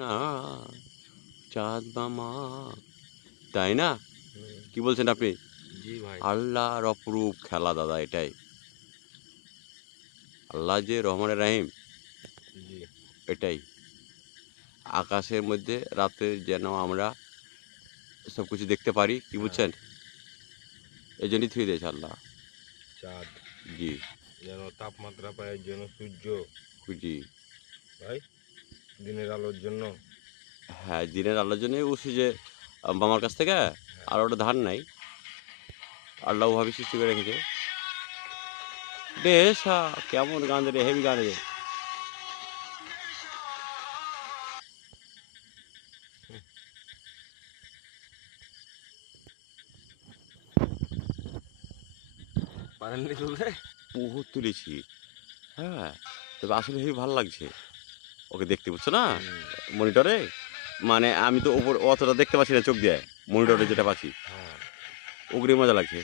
না চাঁদ মামা, তাই না? হুম, কি বলছেন আপনি? জি ভাই। আল্লাহর অপরূপ খেলা দাদা এটাই। আল্লাহ যে রহমানের রাহিম, জি। এটাই। আকাশের মধ্যে রাতে যেন আমরা সবকিছু দেখতে পারি, কি হ্যাঁ, বুঝছেন? এজন্যই থুয়ে দিয়েছে আল্লাহ। চাঁদ জি, যেন তাপমাত্রা পায়, যেন সূর্য জি। ভাই দিনের আলোর জন্য। হ্যাঁ, দিনের আলোর জন্যই বলছি যে মামার কাছ থেকে হ্যাঁ, আর ওটা ধার নাই। আল্লাহ ওভাবে সৃষ্টি করে রেখেছে। বেশ কেমন গান রে, হেভি গান রে। পারেননি তুলতে? বহুত তুলেছি। হ্যাঁ, তবে আসলে হেবি ভাল লাগছে। ওকে দেখতে বুঝছো না? হুম, মনিটরে? মানে আমি তো ওপর অতটা দেখতে পাচ্ছি না চোখ দিয়ে। মনিটরে যেটা পাচ্ছি। হ্যাঁ। ওগুলোই মজা লাগছে।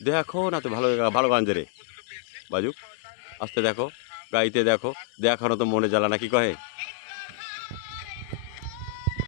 দেখো না তো ভালো ভালো গান রে বাজুক। আস্তে দেখো, গাইতে দেখো, দেখানো তো মনে জ্বালা না কি কহে?